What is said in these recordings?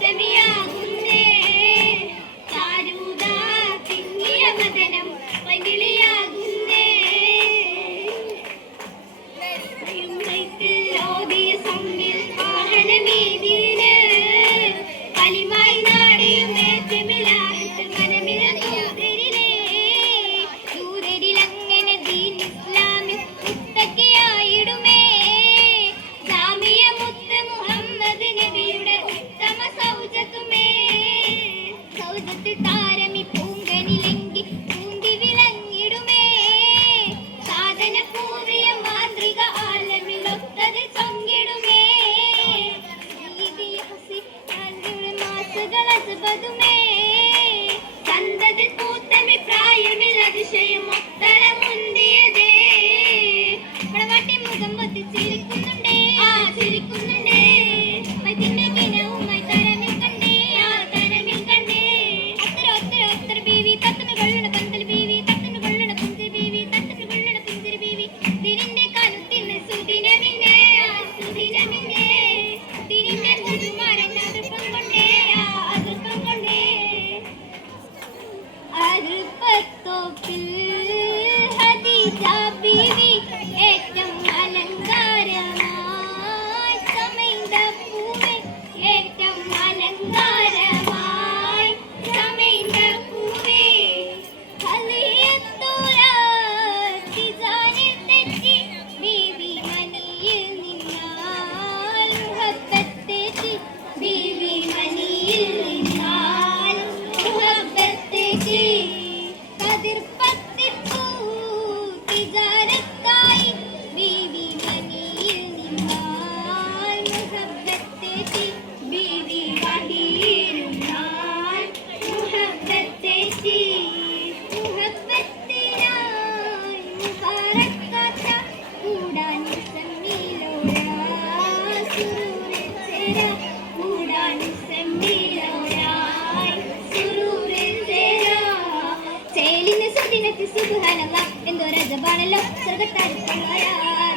Semia Khadija ബീവി ഏറ്റം അലങ്കാരമായി സമൈന്ത പൂവേ ഏറ്റം അലങ്കാരമായി സമൈന്ത പൂവേ ഖലീത്തുല തിജാനിൽ തെറ്റി ബീവി മനിയിൽ നിന്നാൽ മുഹബ്ബത്തേറ്റി ബീവി മനിയിൽ നിന്നാൽ മുഹബ്ബത്തേറ്റി കതിർ പത്തിപ്പൂ തിജാരത്തായി ബീവി മനിയിൽ നിന്നാൽ മുഹബ്ബത്തേറ്റി ബീവി മനിയിൽ നിന്നാൽ മുഹബ്ബത്തേറ്റി മുഹബ്ബത്തിനായി മുബാറക്കാത്ത കൂടാൻ സമ്മീലോരാ സുറൂരിൽ ചേരാ കൂടാൻ സമ്മീലോരായി സുറൂരിൽ ചേരാ ചേലിന് സുദിനത്തി സുബ്ഹാനല്ലാ എന്തോ രജബാണല്ലോ സ്വർഗത്താരിപ്പങ്ങളായ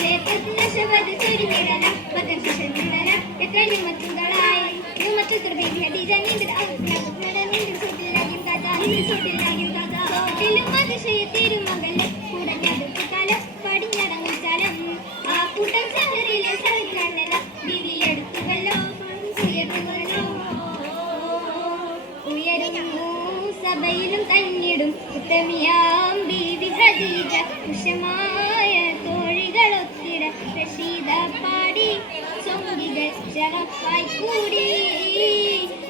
ചേർത്തത്തിന് ശബദ് ചൊരിഞ്ഞിടല മതർശിഷനിടല എത്ര നിമത്തുകളായി നിമത്തുകൾ ബേബി ഹദീജ നീന്തൽ അഹ്നട നീന്തൽ സുദിലാകിൻ താജ നീന്തൽ സുദിലാകിൻ താജ ോട്ടിലും അതിശയ തിരുമകല്ലേ കുടഞ്ഞടുത്ത് കാലം പടിഞ്ഞടങ്ങും ചലം ആ കൂട്ടം സഹറിലെ സഹകരണല ബീവി എടുത്തുവല്ലോ ഉയർത്തുവല്ലോ ഉയരുന്നു സഭയിലും തന്നിടും ഉത്തമിയാം ബീവി ഖദീജ ഉഷമായ തോഴികളൊത്തിട റഷീദ പാടി ചൊങ്കികൾ ചറപ്പായി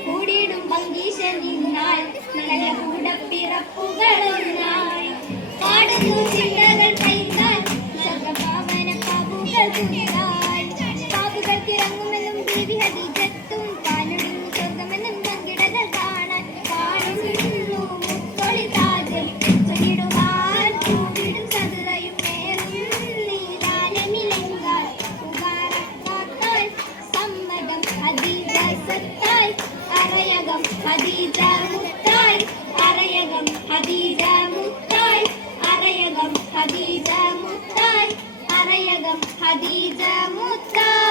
കൂടിയിടും പങ്കീശ നിന്നാൽ നല്ല കൂടപ്പിറപ്പുകളൊന്നായി പാടുന്നു ചിന്തകൾ കൈത്താൽ സ്വർഗപാവന പാപുകൾ കുഞ്ഞാൽ പാപുകൾക്ക് ഇറങ്ങുമെന്നും ബീവി ഖദീജത്തും പാലിടുന്നു സ്വർഗമെന്നും പങ്കിടകൾ കാണാൻ കാണുന്നു മുത്തൊളി താജൽ ചൊല്ലിടുവാൻ പൂവിടും സദറയും നേറും നീലാലമിലെങ്കാൽ മുബാറക്കാത്താൽ സമ്മതം ഖദീജ സത്താൽ അറയകം ഖദീജ മുത്താൽ അറയകം ഖദീജ മുത്താൽ അറയകം ഖദീജ മുത്താൽ അറയകം ഖദീജ മുത്താൽ